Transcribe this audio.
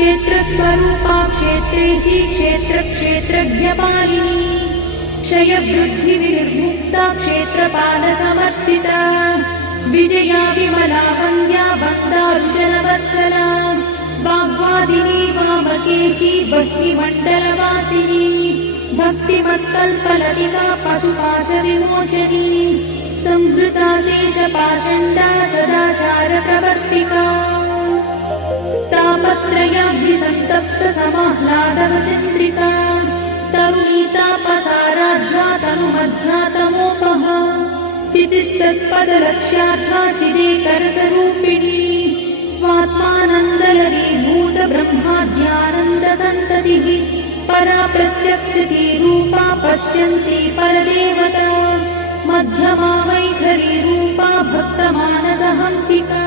क्षेत्रस्वरूपा क्षेत्रेशी क्षेत्रक्षेत्रज्ञपालिनी क्षयवृद्धिविनिर्मुक्ता क्षेत्रपालसमर्चिता विजया विमला वन्द्या वन्दारुजनवत्सला वाग्वादिनी वामकेशी भक्तिमण्डलवासिनी भक्तिमत्कल्पलतिका पशुपाशविमोचनी संहृता शेषपाषण्डा सदाचारप्रवर्तिका तापत्रयाग्निसन्तप्तसमाह्लादवचन्द्रिका तरुणीतापसाराध्वा तनुमध्यातमोपहा चितिस्तत्पदलक्ष्यार्था चिदेकरसरूपिणी स्वात्मानन्दलरीभूत ब्रह्माद्यानन्दसन्ततिः परा प्रत्यक्षती रूपा पश्यन्ती परदेवता मध्यमा वैखरी रूपा भक्तमानसहंसिका।